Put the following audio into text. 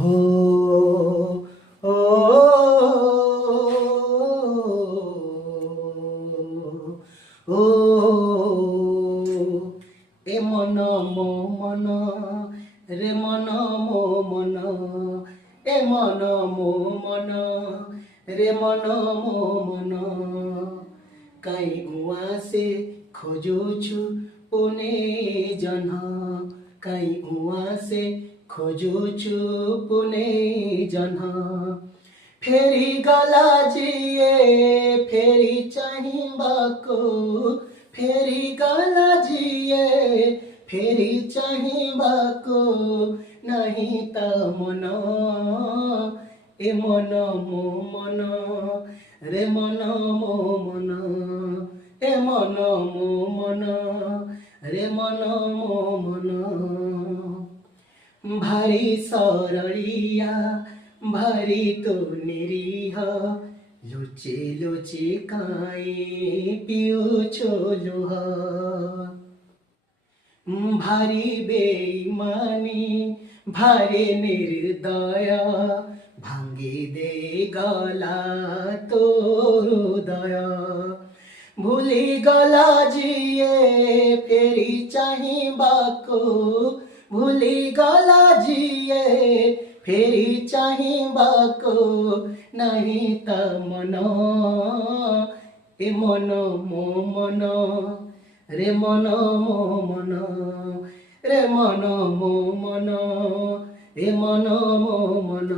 हो ओ ओ ए मन मो मन रे मन मो मन ए मन मो मन रे मन मो मन काई उआसे खोजुछु पुने जन काई उआसे खोजुछु पुने जन फेरि गला जिए फेरि चाहिबाको फेरि गला जिए फेरि चाहिबाको नहीं त मन ए मन मो मन रे मन मो मन ए मन मो मन रे मन मो मन भारी सरलिया भारी तो निरीह लुचे लुचे काई पिउछो लुह भारी बेईमानी भारे निर्दय भांगी दे गला तोर दया भूली गला जिए फेरि चाहिबाको भूली गला जिए फेरि चाहिबाको नहीं त मन ए मन मो मन रे मन मो मन रे मन मो मन ए मन मो मन